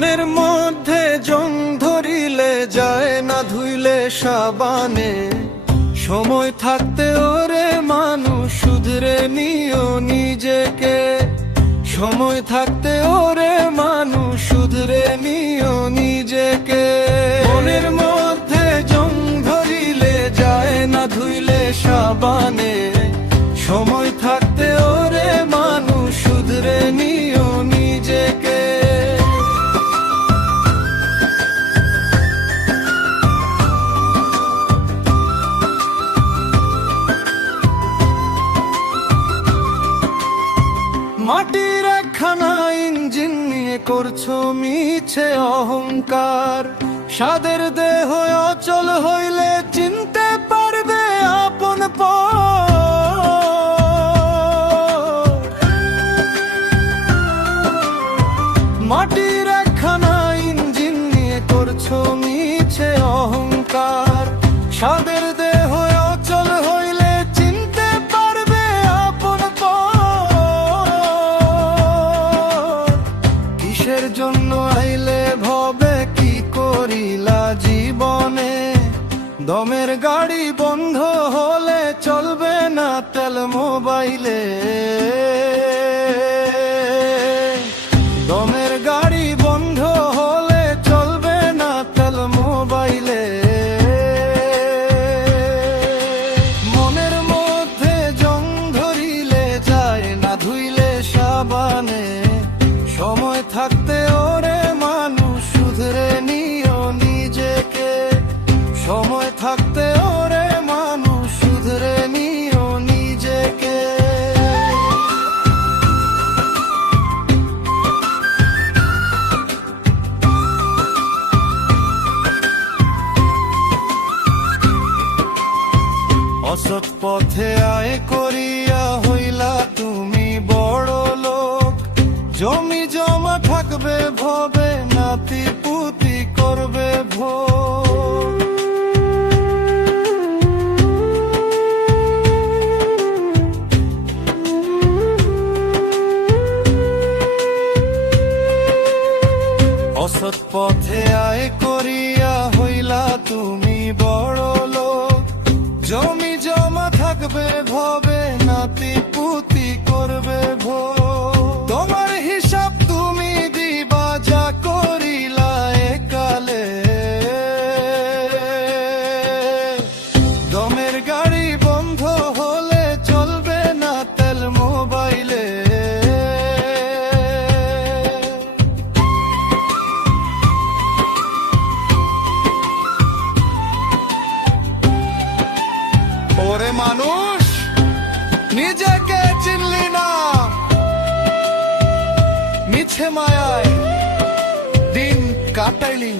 মনের মধ্যে জং ধরিলে যায় না ধুইলে সাবানে। সময় থাকতে ওরে মানুষ শুধরে নিও নিজেকে। সময় থাকতে ওরে মানুষ শুধরে নিও নিজেকে। মনের মধ্যে জং ধরিলে যায় না ধুইলে সাবানে। সময় থাকতে ওরে মানুষ শুধরে নিও নিজেকে। মাটির একখানা ইঞ্জিন নিয়ে করছো মিছে অহংকার। সাদের দেহ অচল হইলে চিনতে পারবে আপন পর। মাটির একখানা ইঞ্জিন নিয়ে করছো মিছে অহংকার। সাদের দেহ অচল হইলে চিনতে পারবে আপন পর। কিসের জন্য আইলে ভবে কি করিলা জীবনে। দমের গাড়ি বন্ধ হলে চলবে না তেল মোবাইলে। দমের গাড়ি বন্ধ হলে চলবে না তেল মোবাইলে। মনের মধ্যে জং ধরিলে যায় না ধুইলে সাবানে। সময় থাকতে ওরে মানুষ শুধরে নিও নিজেকে। সময় থাকতে ওরে মানুষ শুধরে নিও নিজেকে। অসৎ পথে আয় করিয়া হইলা তুমি বড় লোক। জমি জমা থাকবে ভবে নাতি পুতি করবে ভোগ। অসৎ পথে আয় করিয়া হইলা তুমি বড় লোক। জমি জমা থাকবে ভবে নাতি পুতি করবে ভোগ। তোমার হিসাব তুমি দিবা যা করিলা একালে। দমের গাড়ি বন্ধ হলে চলবে না তেল মোবাইলে। ওরে মানুষ নিজেকে চিনলি না। মিছে মায়ায় দিন কাটাইলি।